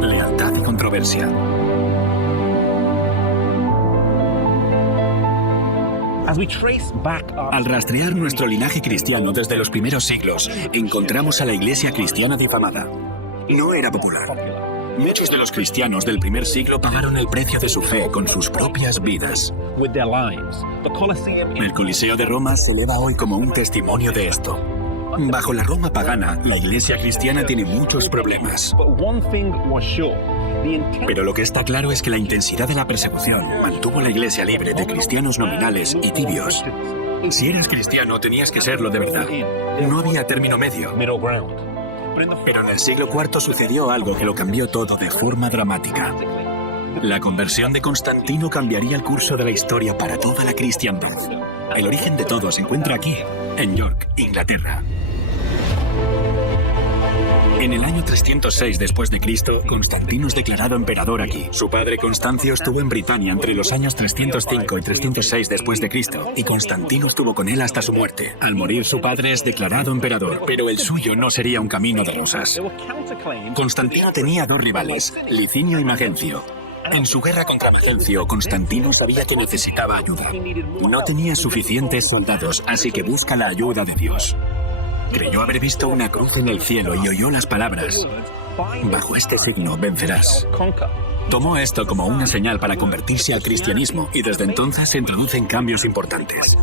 lealtad y controversia. Al rastrear nuestro linaje cristiano desde los primeros siglos, encontramos a la iglesia cristiana difamada. No era popular. Muchos de los cristianos del primer siglo pagaron el precio de su fe con sus propias vidas. El Coliseo de Roma se eleva hoy como un testimonio de esto. Bajo la Roma pagana, la iglesia cristiana tiene muchos problemas. Pero lo que está claro es que la intensidad de la persecución mantuvo la iglesia libre de cristianos nominales y tibios. Si eras cristiano, tenías que serlo de verdad. No había término medio. Pero en el siglo IV sucedió algo que lo cambió todo de forma dramática. La conversión de Constantino cambiaría el curso de la historia para toda la cristiandad. El origen de todo se encuentra aquí, en York, Inglaterra. En el año 306 después de Cristo, Constantino es declarado emperador aquí. Su padre Constancio estuvo en Britania entre los años 305 y 306 después de Cristo, y Constantino estuvo con él hasta su muerte. Al morir su padre es declarado emperador, pero el suyo no sería un camino de rosas. Constantino tenía dos rivales, Licinio y Magencio. En su guerra contra Magencio, Constantino sabía que necesitaba ayuda. No tenía suficientes soldados, así que busca la ayuda de Dios. Creyó haber visto una cruz en el cielo y oyó las palabras: bajo este signo vencerás. Tomó esto como una señal para convertirse al cristianismo y desde entonces se introducen cambios importantes.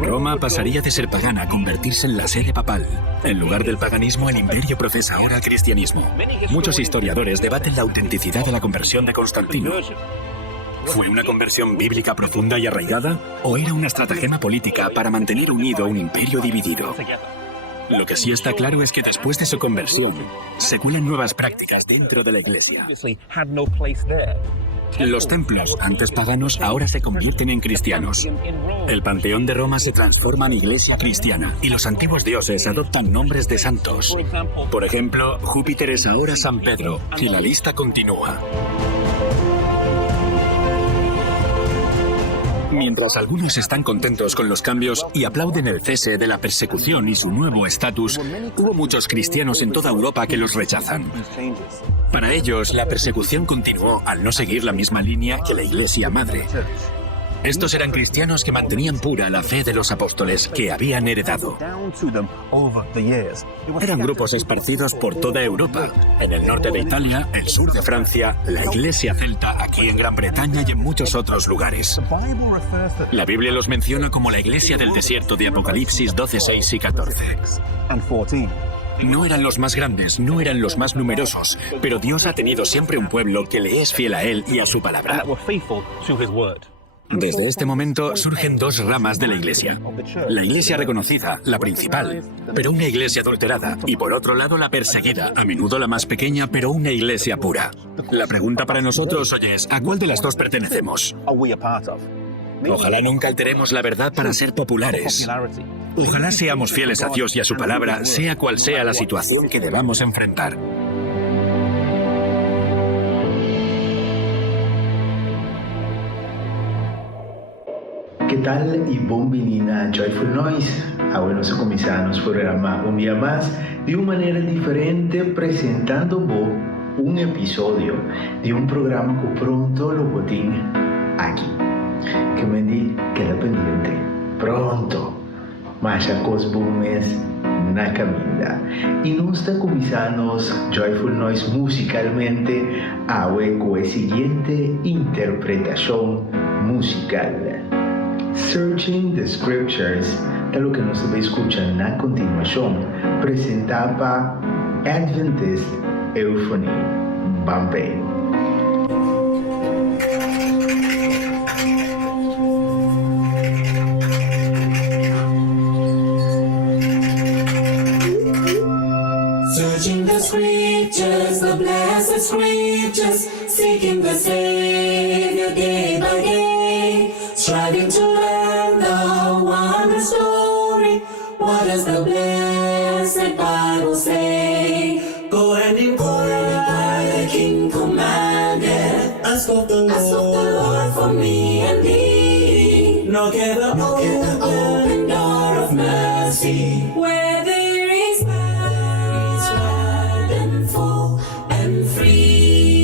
Roma pasaría de ser pagana a convertirse en la sede papal. En lugar del paganismo, el imperio profesa ahora el cristianismo. Muchos historiadores debaten la autenticidad de la conversión de Constantino. ¿Fue una conversión bíblica profunda y arraigada? ¿O era una estratagema política para mantener unido un imperio dividido? Lo que sí está claro es que después de su conversión, se cuelan nuevas prácticas dentro de la iglesia. Los templos, antes paganos, ahora se convierten en cristianos. El Panteón de Roma se transforma en iglesia cristiana y los antiguos dioses adoptan nombres de santos. Por ejemplo, Júpiter es ahora San Pedro y la lista continúa. Mientras algunos están contentos con los cambios y aplauden el cese de la persecución y su nuevo estatus, hubo muchos cristianos en toda Europa que los rechazan. Para ellos, la persecución continuó al no seguir la misma línea que la Iglesia Madre. Estos eran cristianos que mantenían pura la fe de los apóstoles que habían heredado. Eran grupos esparcidos por toda Europa, en el norte de Italia, el sur de Francia, la iglesia celta aquí en Gran Bretaña y en muchos otros lugares. La Biblia los menciona como la iglesia del desierto de Apocalipsis 12, 6 y 14. No eran los más grandes, no eran los más numerosos, pero Dios ha tenido siempre un pueblo que le es fiel a Él y a su palabra. Desde este momento surgen dos ramas de la iglesia. La iglesia reconocida, la principal, pero una iglesia adulterada. Y por otro lado, la perseguida, a menudo la más pequeña, pero una iglesia pura. La pregunta para nosotros hoy es, ¿a cuál de las dos pertenecemos? Ojalá nunca alteremos la verdad para ser populares. Ojalá seamos fieles a Dios y a su palabra, sea cual sea la situación que debamos enfrentar. Que tal e bem-vinda a Joyful Noise. Agora nós começamos o programa um dia mais de uma maneira diferente, apresentando-vos um episódio de um programa que pronto lo botín aqui. Que me di queda pendiente. Pronto. Mas a cosbumes na caminda. E nós está começando Joyful Noise musicalmente com a seguinte interpretação musical. Searching the Scriptures, tal lo que nos escuchan a continuación, presentaba Adventist Euphony Bombay. Searching the Scriptures, the blessed Scriptures, seeking the Savior day by day, striving to learn the wonder story. What does the blessed Bible say? Go and inquire, the King commanded. Ask of the Lord for me and thee. Knock at the open door of mercy. Where there is pardon full and free.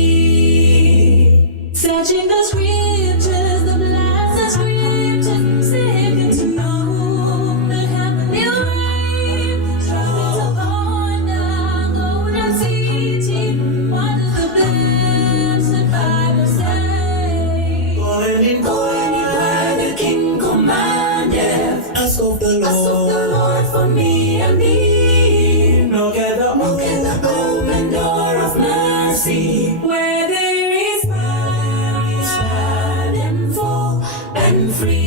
where there is power and full and free.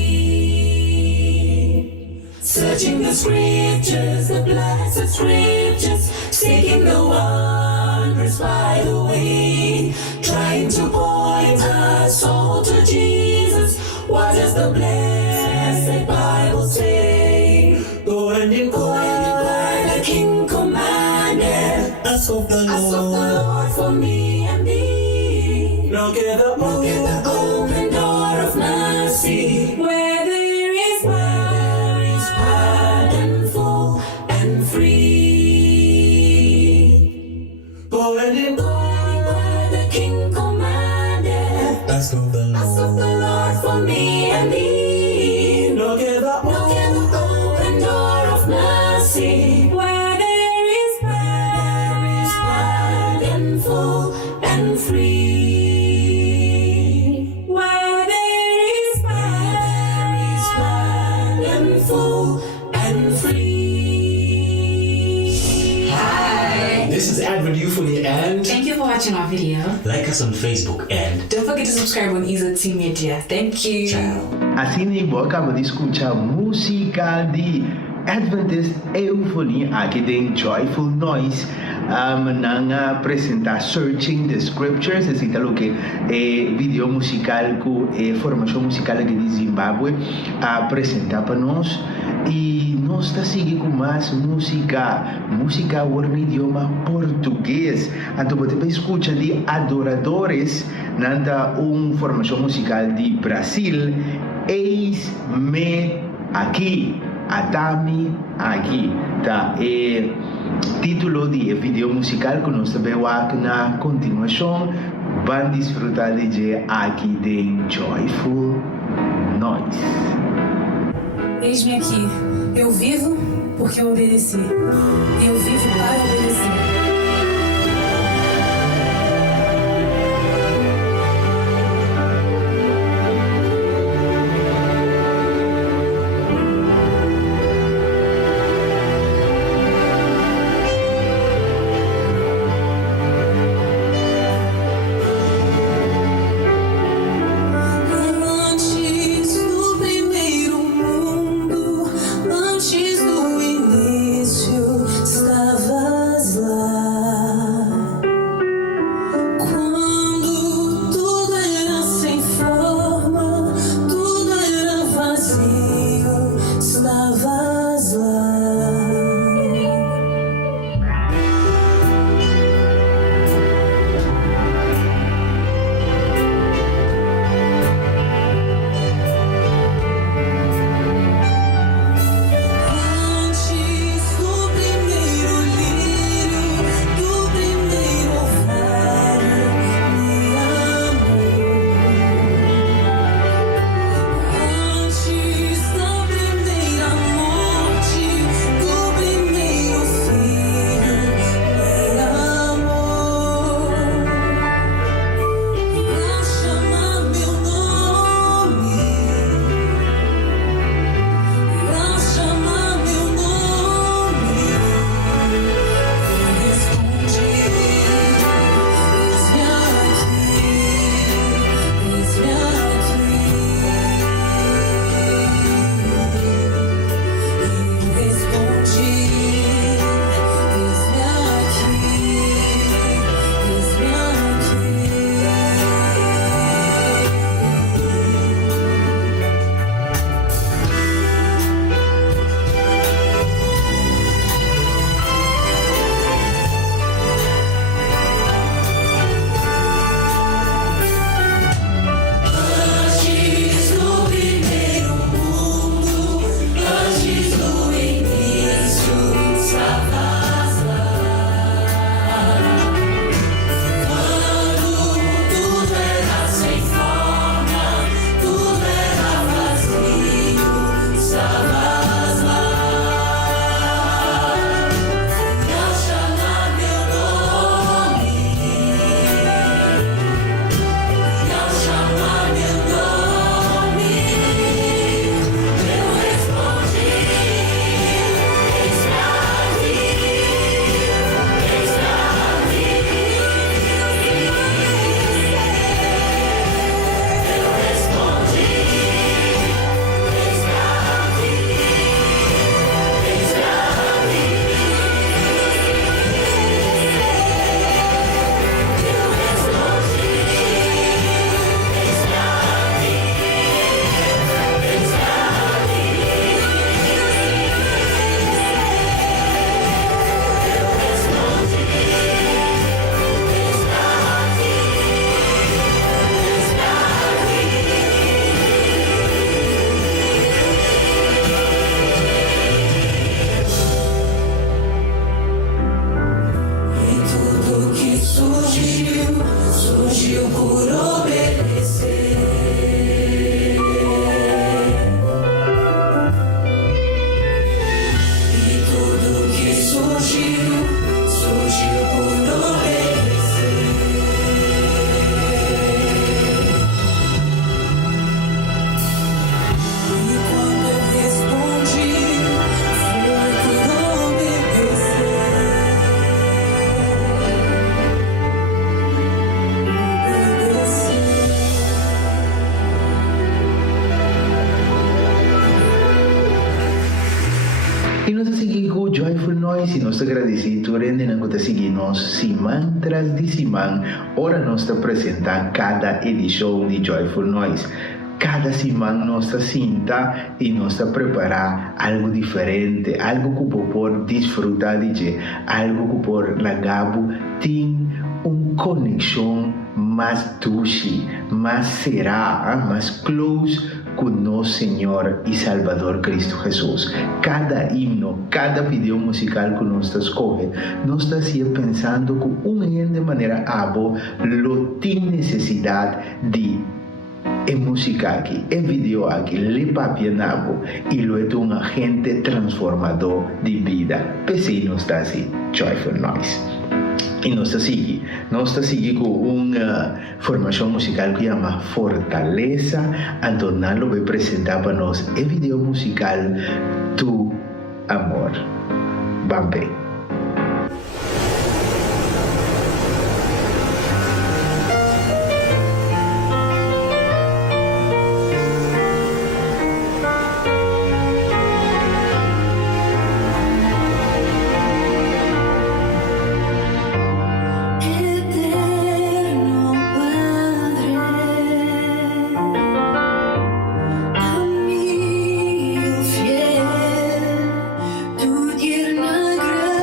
Searching the scriptures, the blessed scriptures, seeking the wonders by the way, trying to point us all to Jesus. What does the blessed Bible say? Go and inquire, the King commanded. Ask of the Lord for me and thee. Look at the open door of mercy, where there is pardon full and free. Go and inquire, the King commanded. Ask of the Lord for me and thee. Look at the open door of mercy, where there is pardon full and free. Where there is pardon full and free. Hi. This is Advent Youthfully and Thank you for watching our video. like us on Facebook and Don't forget to subscribe on Easy Team Media. Thank you. ciao. Assim, eu acabo de escutar música de Adventist Eufonia aqui em Joyful Noise. Nang apresentar Searching the Scriptures, esse é o que é vídeo musical com formação musical aqui de Zimbábue apresentar para nós. E nós está seguindo com mais música no idioma português. Então você vai escutar de Adoradores, nanda formação musical de Brasil. Eis-me aqui, Adami aqui, tá? Título de vídeo musical que nós vemos na continuação. Van desfrutar de aqui de Joyful Noise. Eis-me aqui, eu vivo porque eu obedeci. Eu vivo para obedecer. Antes do primeiro mundo, antes do início, estavas lá. surgiu por obedecer. E tudo que surgiu, surgiu por obedecer. E quando eu respondi, foi por obedecer. E nós seguimos com Joyful Noise e nós agradecidos por seguir-nos semana tras de semana. Ora nós apresentar cada edição de Joyful Noise. Cada semana nós sinta e nós preparar algo diferente, algo que por desfrutar de, algo que por lagabo tem uma conexão mais doce, mais será, mais close com nosso Senhor e Salvador Cristo Jesus. Cada himno, cada vídeo musical que nós escolhe, nós está pensando que de maneira abo lo tem necessidade de música aqui, vídeo aqui, le papianabo e lo é um agente transformador de vida. Pensei nós está assim, Joyful Noise. E nós está seguindo com uma formação musical que chama Fortaleza. Antonalo vai apresentar para nós o vídeo musical Tu Amor. Bambe. Eterno Padre, amigo fiel, tu tierna gracia.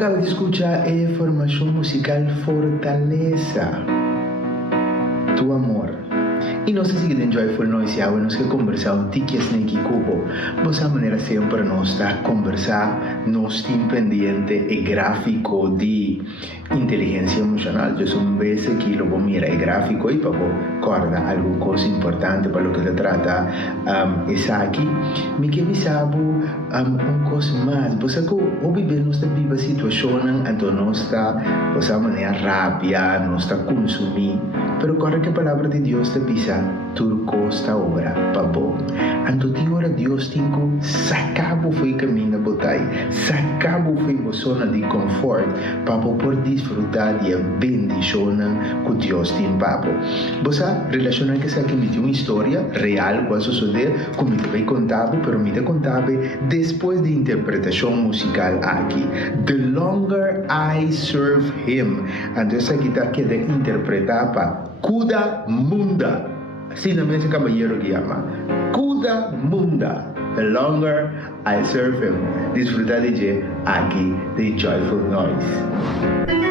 acaba de escuchar a formación musical Fortaleza, Tu Amor. E nós seguimos em Joyful Noise e nós que conversar um tiques nem que cubo. Você maneira sempre nós está conversar, nós tem pendente e gráfico de inteligência emocional. Eu sou vez que lo vou mirar e gráfico e para corda algo coisa importante para o que se trata essa aqui. Me que me sabe coisa mais. Você que o viver nós está viva situação, então nós está você maneira rápida, nós está consumir. Pero corre que a palavra de Deus te pisa, turcosta obra, papo. Anto ti ora Deus tinko, sacabo foi caminho da botai, sacabo foi a zona de confort, papo por desfrutar de a bendição que Deus tem, papo. Você relaciona que essa aqui me uma história real, quase suceder, como te vai contar, pero me te contava depois de interpretação musical aqui. The longer I serve Him, então essa guitarra que de interpretar para Kuda Munda. Assim na mesa caballero que chama. Kuda Munda. The longer I serve Him. Disfrutar de aqui de Joyful Noise.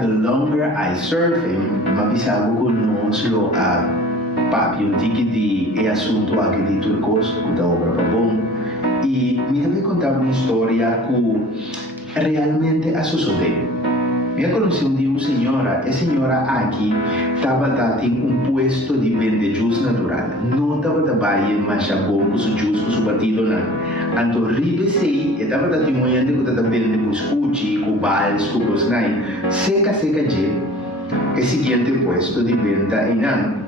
The longer I serve Him, mabisago conosco a papi un tiki di assunto aqui de turcos da obra para bom e me também contava uma história que realmente a suceder. Eu conheci um dia uma senhora, a senhora aqui estava tendo puesto de vender jus natural. Não estava trabalhando mais bom com o jus, com o batido, não. Então, ribesei, estava tendo uma gente que estava vendendo muscuchi, com bals, com cosnai, seca, de o seguinte puesto de venda e não.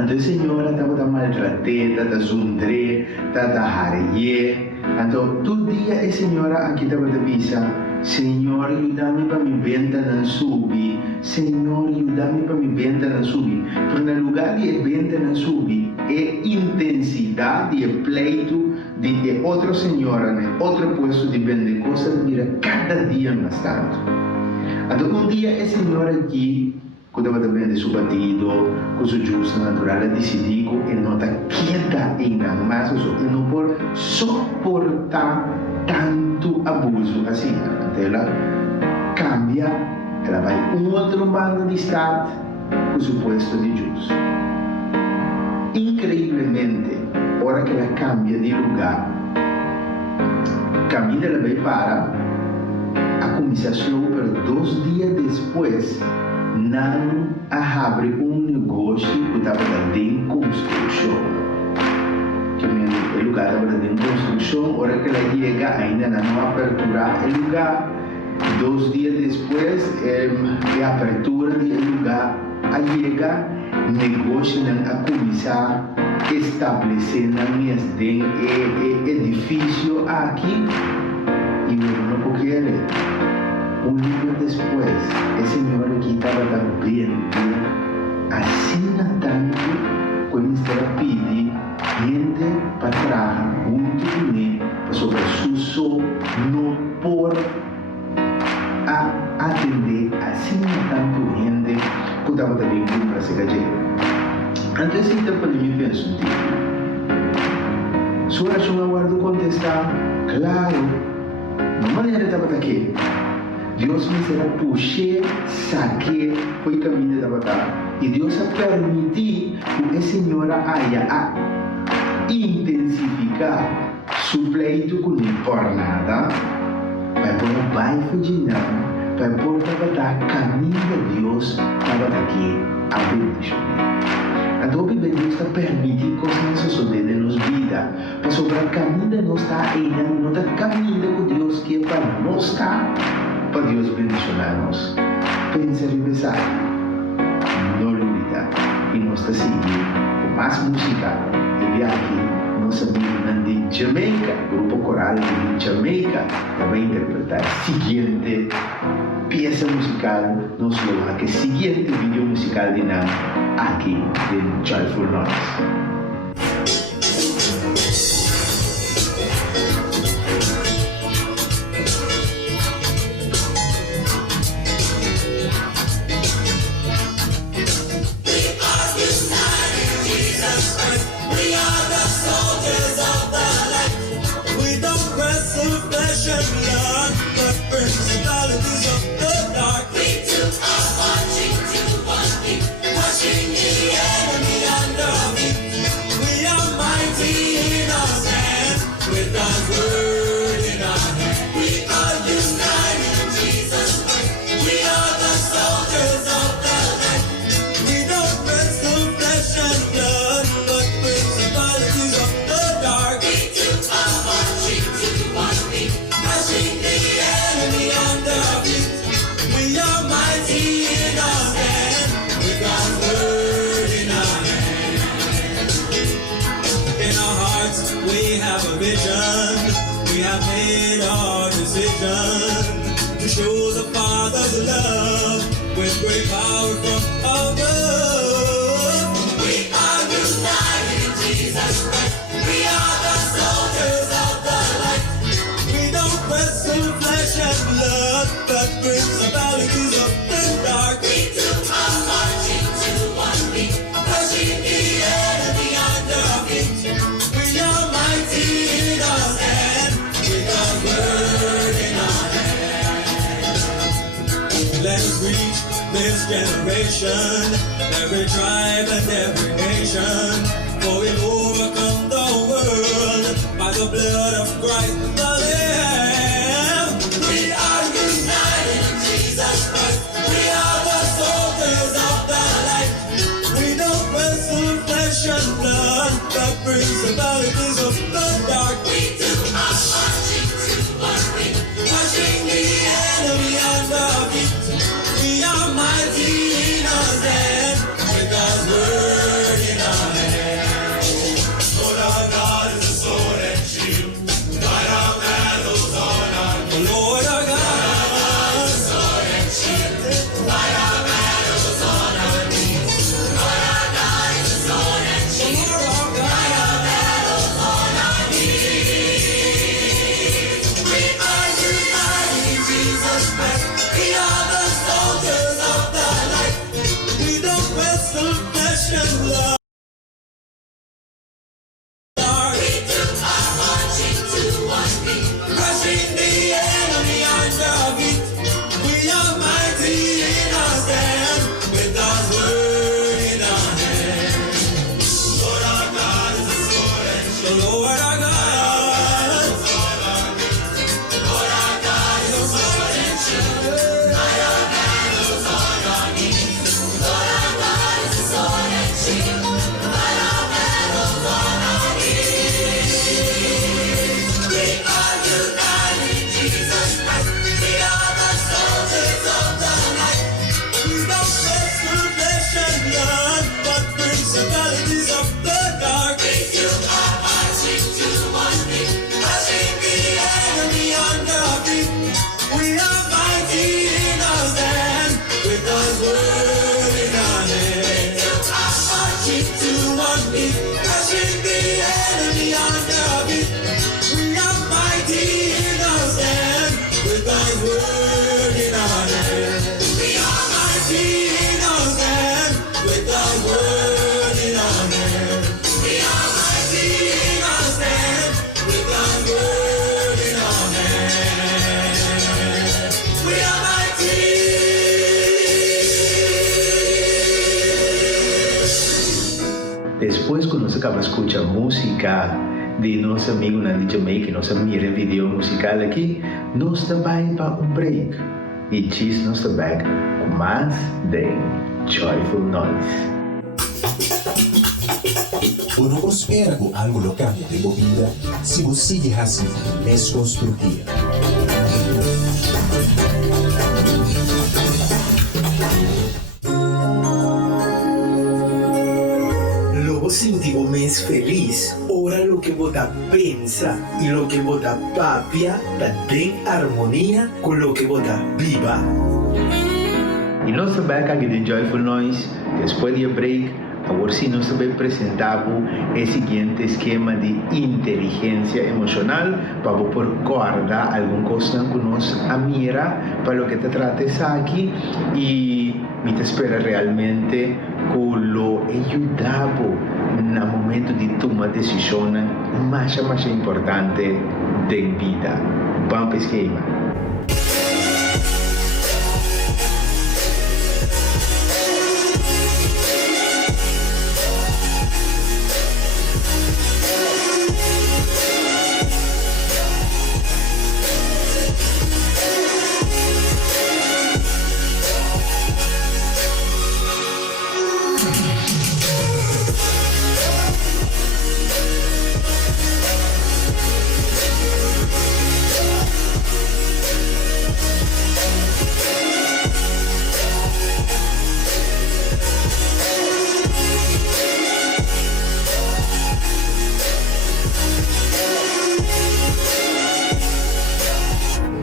Então, a senhora estava maltratada, estava zundre, estava harrie. Então, todo dia a senhora aqui estava de visa. Senhor, ajuda-me para me venda não subir. Senhor, ayúdame para mi venta não subir. Pero no lugar de venta não subir, é intensidade e pleito de outra senhora, né? Outro puesto de vender coisas, mira, cada dia mais tanto. Então, um dia, a senhora aqui, quando estava vendendo seu batido, com seu juice natural, ela decidiu que não está quieta em nada mais, e não pode suportar tanto abuso assim. Então, ela cambia, ela vai outro bando de estado com seu puesto de juice. Incrivelmente, hora que ela cambia de lugar, Camila ela vai para a comissação, pero 2 dias depois, não abre negócio que estava em construção. Que o lugar estava em construção, hora que ela chega, ainda não apertura o lugar. 2 dias depois, a abertura do lugar, a chega, negócio a começar a estabelecer na minha edifício aqui. E não porque ele, um dia depois, a senhora que estava também assina tanto quando estava pedindo gente para trás, muito dinheiro, para sobre o não por atender, assina tanto gente que estava também para se gajar. Antes de para mim, penso, sua oração aguardo contestar, claro. De maneira estava aqui. Deus me será puxar, saque, foi caminho da batalha. E Deus a permitir que a senhora haya a intensificar seu pleito com não por nada, para pôr o bairro de nada, para pôr a caminho de Deus, estava aqui a bendição. Então, Deus está permitindo que coisas não sucedam em nossa vida, para sobre o caminho de nós está ainda, não está caminho com Deus que é para nós estar, para Deus bendicionar-nos. Pensa e pensar, não olvidar, e nós está seguindo com mais música, e aqui, nossa menina de Jamaica, grupo coral de Jamaica, vai interpretar a seguinte peça musical, nosso que é o seguinte vídeo musical de nós, aqui de Joyful Noise. To show the Father's love with great power from above. We are united in Jesus Christ. We are the soldiers of the light. We don't wrestle flesh and blood, but principalities of the dark. We took our marching to one beat, pushing the enemy under our feet. We are mighty in our stand, with our word in our hand. Let us reach this generation, every tribe and every nation, for we've overcome the world by the blood of Christ the Lamb. We are united in Jesus Christ. We are the soldiers of the light. We don't wrestle flesh and blood, but principalities of the dark. We do our marching to one beat, pushing the enemy under our feet. We are mighty in our stand, with God's word in our hand. Lord our God is a sword and shield, light our battles on our knees. Lord our God is a sword and shield, light our battles. So Lord our God, principalities of the dark. You are marching to one thing, crushing the enemy under our feet. We are mighty in our stand, with God's word in our hand. You are marching to one thing, crushing the enemy under our feet. We are mighty in our stand, with God's word in our hand. We are mighty in our stand, with God's word in our hand. We are mighty in our stand, with God's word in our hand. We are mighty. Después, cuando se acaba de escuchar música de nuestro amigo Nandi Jamaica, nos mira el video musical aquí, nos va para un break. Y Cheese nos va back con más de Joyful Noise. Eu não prospera com algo local de movida se você de racismo desconstruir. Luego sentimos mes feliz, ora lo que vota pensa y lo que vota papia está en armonía con lo que vota viva. E nós back aqui de Joyful Noise, depois do break, agora sim nós também apresentamos o seguinte esquema de inteligência emocional para poder guardar alguma coisa que nós mira para o que te trates aqui e me te espera realmente que lo ajudamos no momento de tomar decisão mais importante da vida. Vamos para o esquema.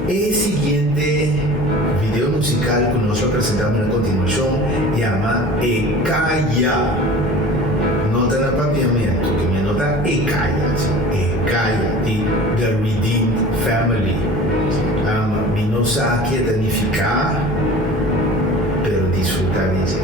El siguiente video musical que nos presentamos a continuación llama Ekaya. Nota de papiamento, que me nota Ekaya, Ekaya de The Redeemed Family. Mi no sabe qué significa, pero disfrutar de eso.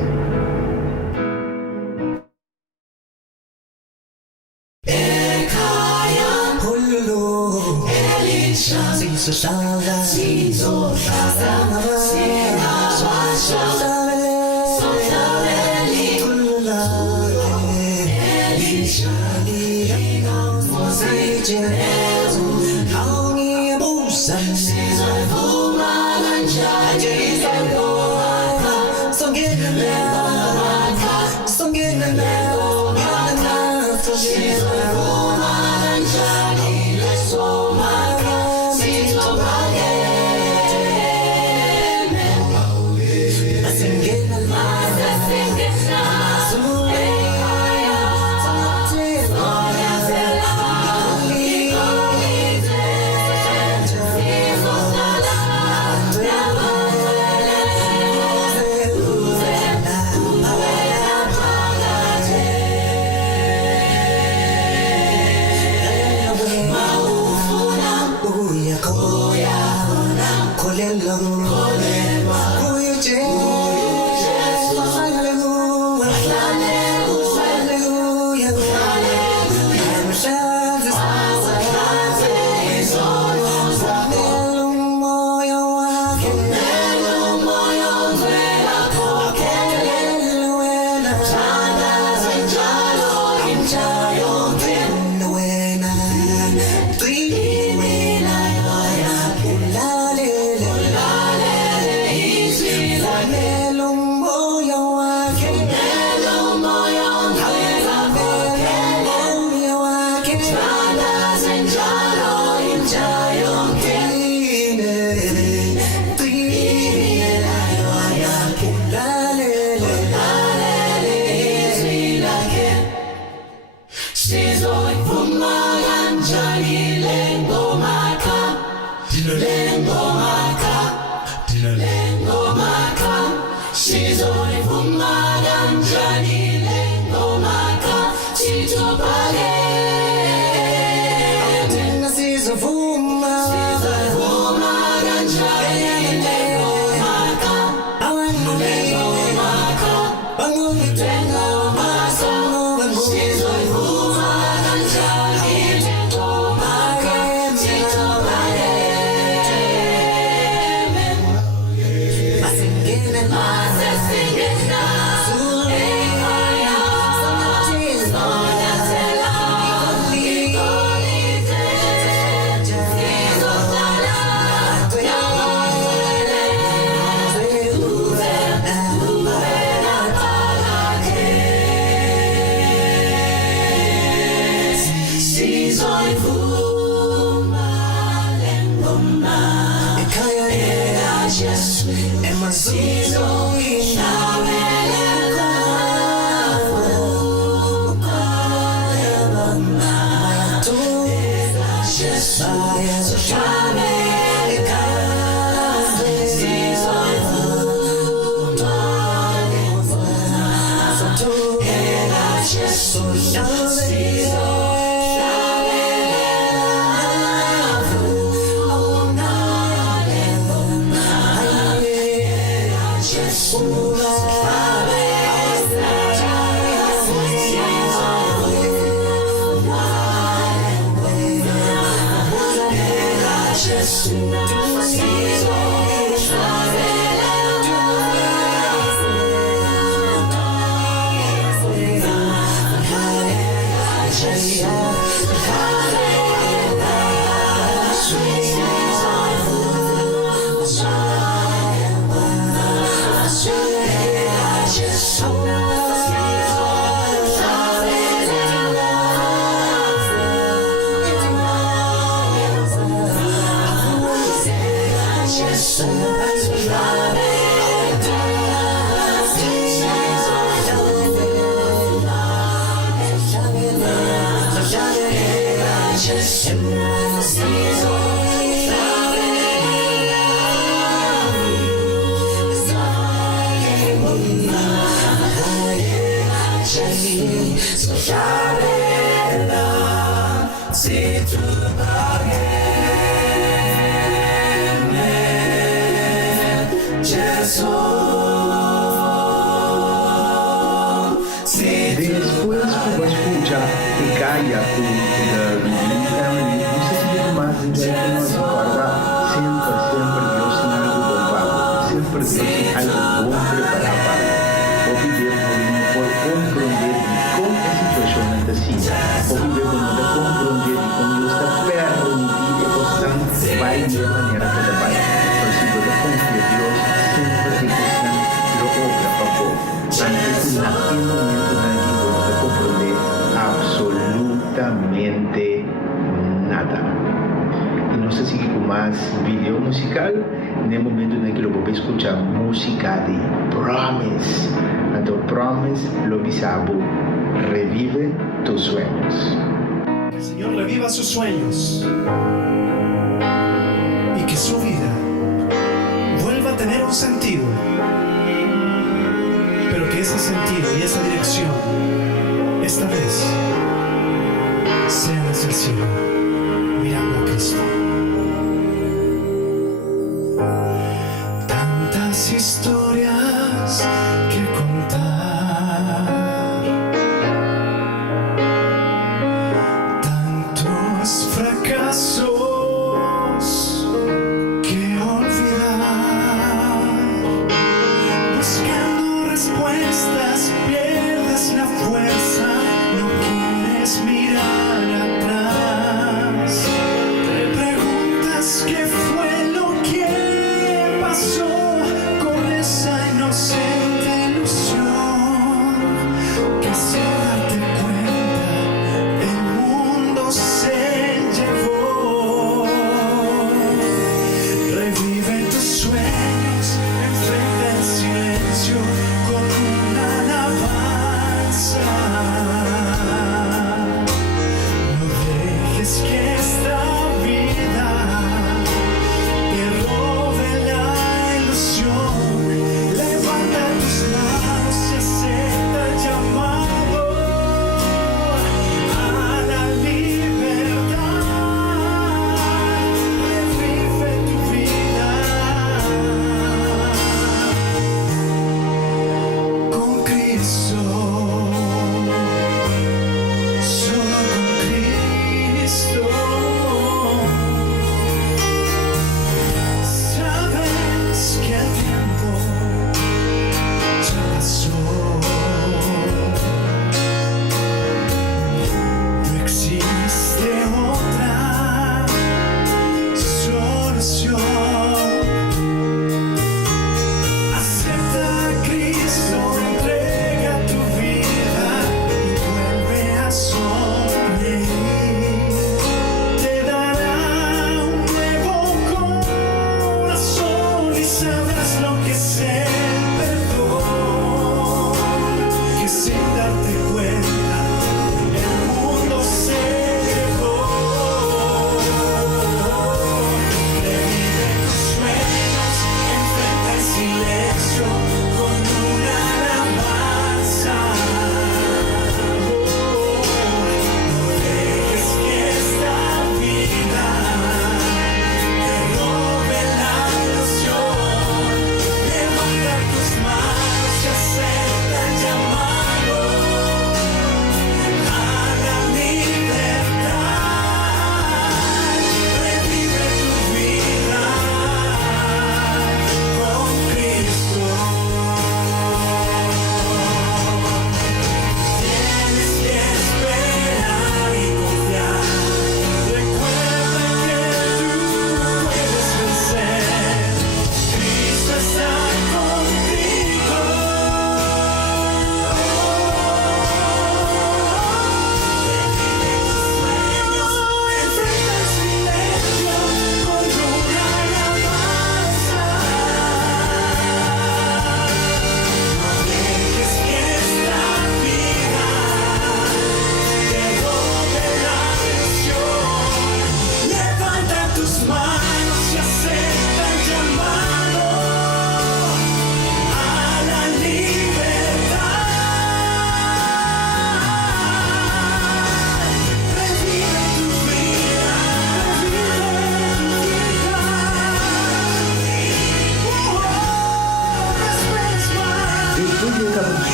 Video musical, nel momento in cui lo puoi ascoltare musica di Promise. Anto Promise lo bisabo, revive tus sueños. Que el Señor reviva sus sueños y que su vida vuelva a tener un sentido, pero que ese sentido y esa dirección esta vez sea desde el cielo, mirando a Cristo. Tantas historias que contar, tantos fracasos que olvidar, buscando respuestas pierdes la fuerza, no quieres mirar atrás, te preguntas qué fue lo que pasó, corres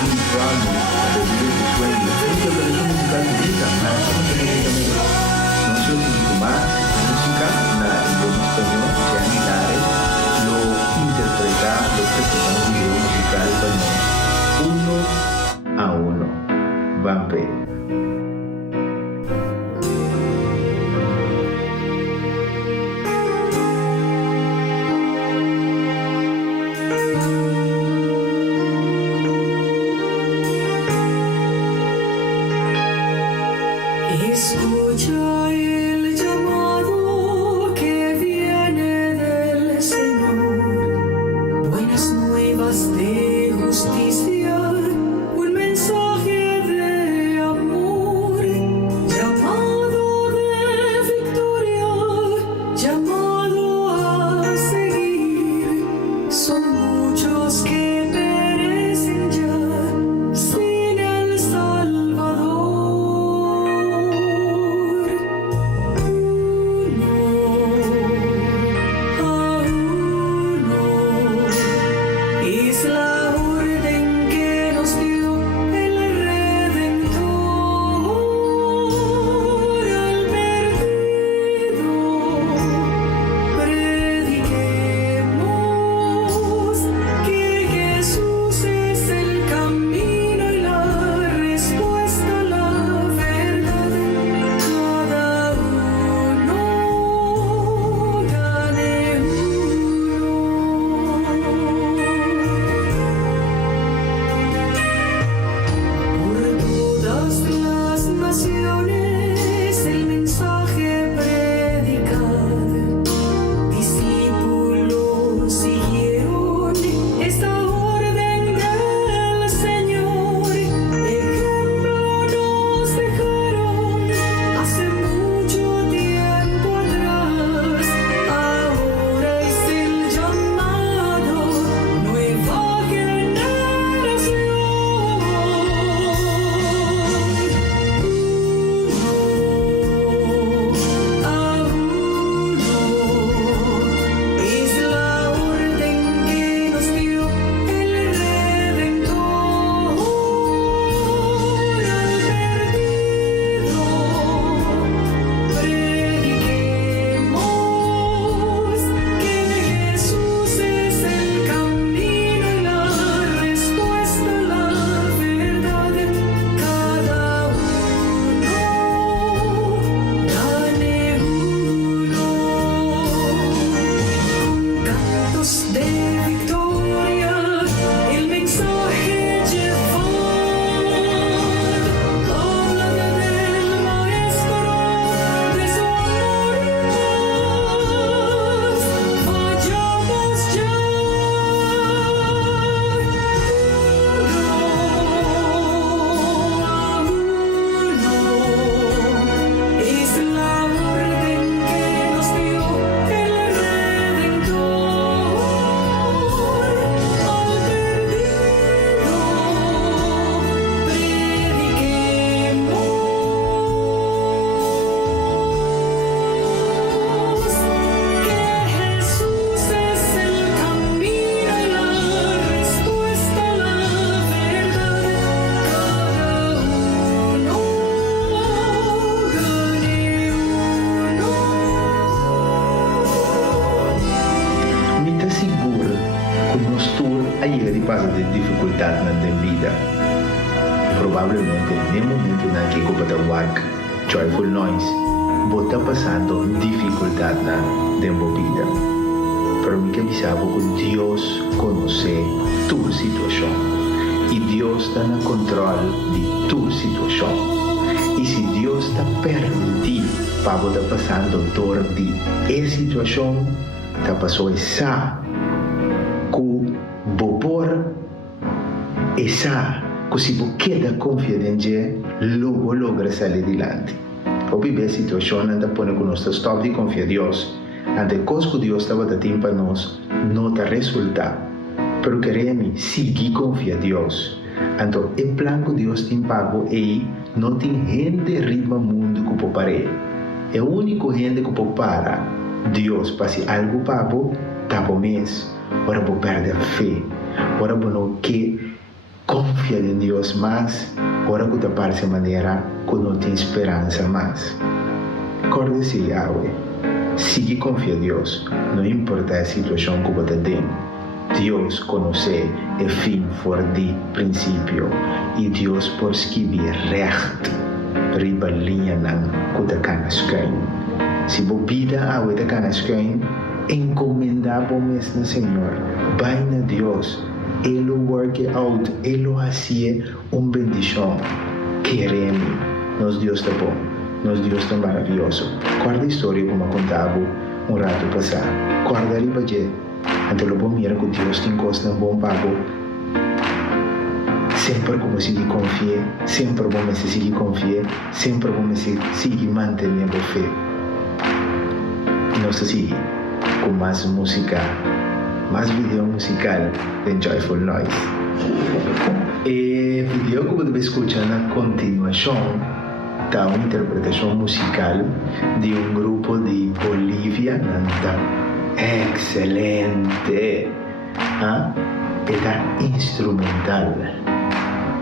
Big Brother, Revive tus sueños. Esta es la versión musical bonita, más técnicamente. No se olvide más música en idioma español, sean hilares, lo interpreta, lo presenta un video musical español. 1 a 1. Vampé. Escucha el llamado que viene del Señor, buenas nuevas de justicia, un mensaje de amor, llamado de victoria, llamado a seguir. Son muchos que perecen ya sin el Salvador. Es la orden que nos dio el Redentor al perdido. Prediquemos que Jesús es el camino y la respuesta a la verdad. Cada uno gane uno. Por todas las naciones el mensaje predicad. Discípulos siguieron esta orden del Señor. Ejemplo nos dejaron hace mucho tiempo atrás. Ahora es el llamado, nueva generación. Es la orden que nos dio el Redentor al perdido. Prediquemos que Jesús es el camino y la respuesta a la verdad. Cada uno gane uno. Cantos de victoria, el mensaje llevad. Hablad del Maestro, de su amor y paz. Vayamos ya. Es la orden que nos dio el Redentor al perdido. Prediquemos que Jesús es el camino y la respuesta a la verdad. Cada uno gane uno. Me te seguro que nós todos aí passa de dificuldade na vida. Provavelmente no momento na que copa da WAC, Joyful Noise, bota passando dificuldade na vida. Pero me que avisava que Deus conhece tua situação e Deus está no controle de tua situação. E se Deus está permitindo para você passando dor de essa situação, está passando essa que bopor essa que se você queda confiante, logo logra sair adiante. O viver a situação não está pondo que nós stop de confiar em Deus. Ante coisas que Deus estava dando para nós, não está resultado. Pero queremos seguir confiar em Deus. Então, o plano que Deus tem pago é não tem gente ritmo mundo que pode parar. É o único gente que pode parar. Deus passe algo para tá bom mês. Ora vou perder a fé. Ora vou não que confia em Deus mais, ora que te parece maneira que não tem esperança mais. Acorde-se, Yahweh. Sigue confia em Deus, não importa a situação que você tem. Deus conhece o fim for de princípio e Deus por escrever recht riba linha nan que te kan escrever. Se você pida a você kan escrever, encomendar por mes no Senhor, vai na Deus, Ele work out, Ele hace bendição. Queremos, nos Deus está bom, nos Deus está maravilhoso. Guarda a história como contava rato passado. Guarda ali para gente. Ante lo bom mira que Deus tem costa um bom pago. Sempre como se confia, sempre como se confia, sempre como se manter a fé. Nós seguimos com mais música, mais vídeo musical de Joyful Noise. E vídeo que você escuta na continuação está uma interpretação musical de grupo de Bolívia, excelente, era instrumental,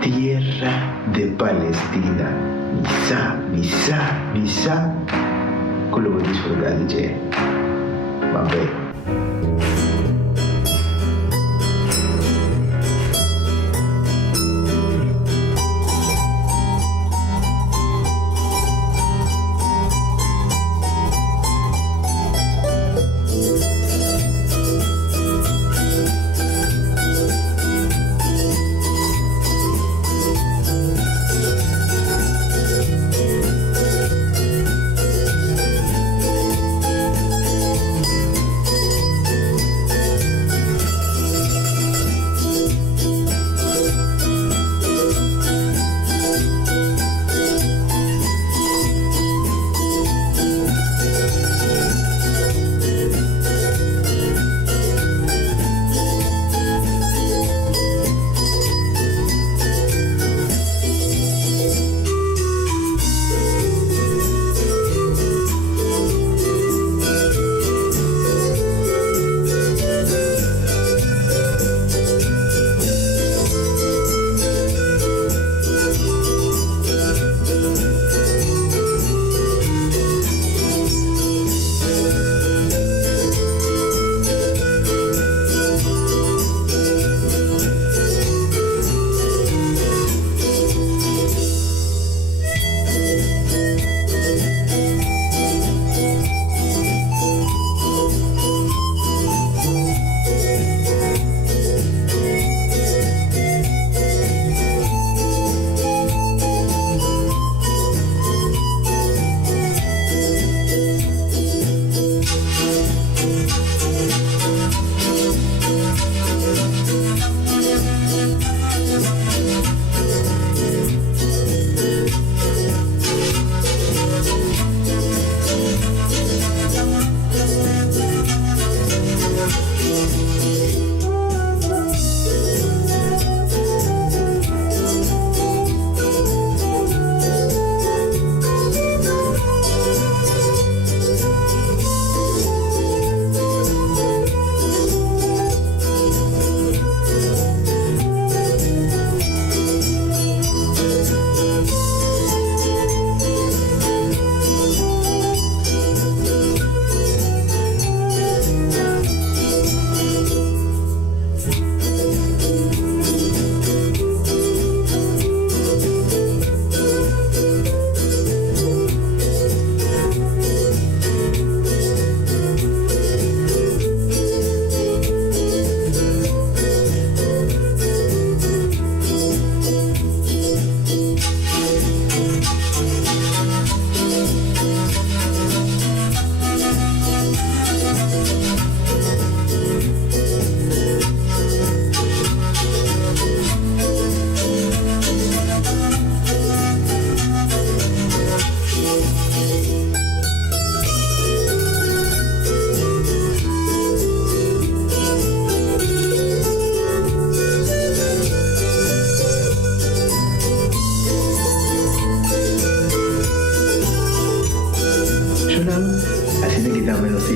Tierra de Palestina, misa, que lo voy a disfrutar de vamos ver.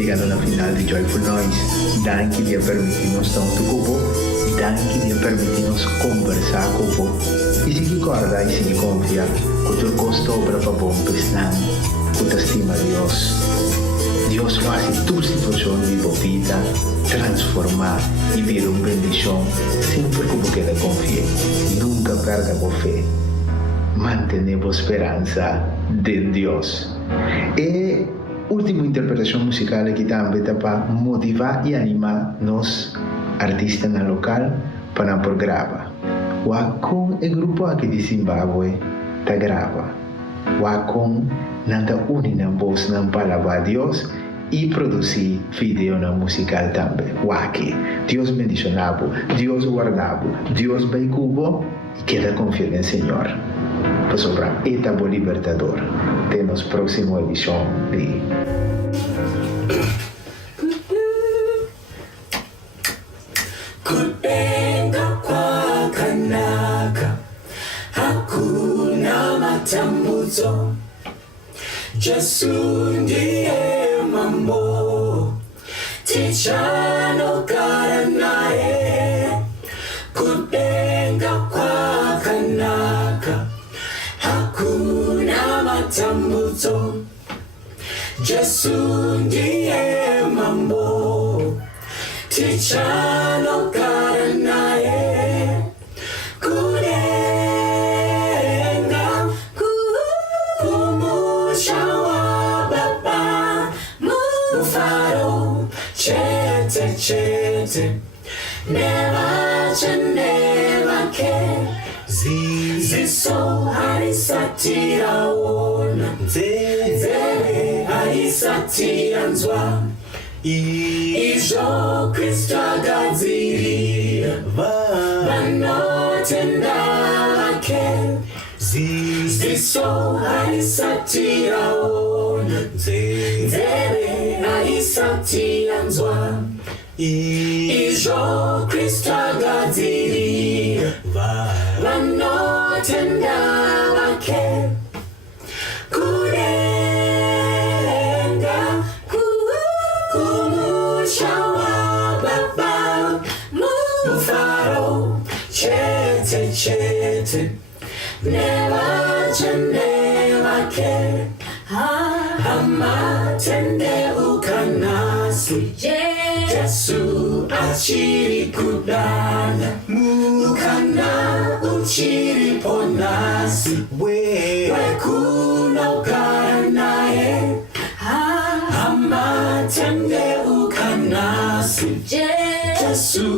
llegando a la final de Joyful Noise. Dan que lhe permitimos tanto cubo danke de permitirnos conversar con vos. Y si recorda y si confía, que tu costo obra para vos pesnan, que te estima Dios. Dios lo hace tu situación de vida transformar y ver una bendición siempre como queda confía. Nunca perda la fe. Mantenemos esperanza de Dios. Y última interpretación musical que también para motivar y animar nos artistas en el local para por grava. O con el grupo aquí de Zimbabue ta grava. O con nada unina voz na palabra a Dios y producir video na musical también. O aquí Dios bendicionado, Dios guardado, Dios vai cubo y queda confiado en el Señor. Para sobrar etapa libertador de nos próxima edición de Kupenga kwakanaka hakuna matambuzo Jesu ndiye mambo tichano naye kupenga kwakanaka hakuna matambuzo Jesu ndiye mambo tichano naye kurenga kumusha wa baba mufaro chete never care ziso harisatira ona nzere harisatira nzwa Ijo Kristo agadzirira vanotenda vake ziso harisatira ona nzere harisatira nzwa Ijo Kristo agadzirira vanotenda vake kurenga kumushawa baba mufaro chete never care amatende ukanasi Jesu achiri kudana mukana uchiri ponasi wekuno kanae amatende ukanasi Jesu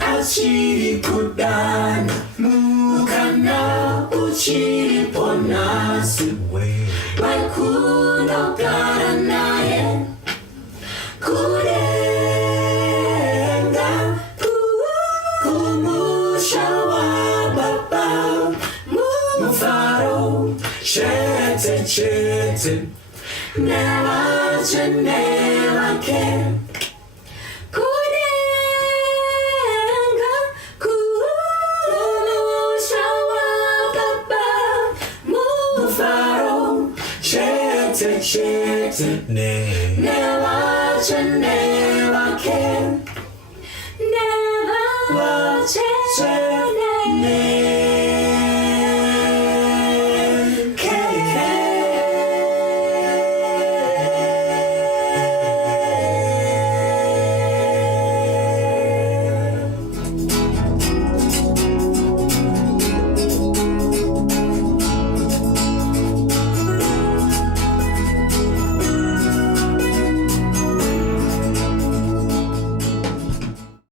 achiri kudana mukana uchiri ponasi wekuno kanae kurenga kumushawa baba mufaro chete never care kurenga kumushawa baba mufaro chete never care never change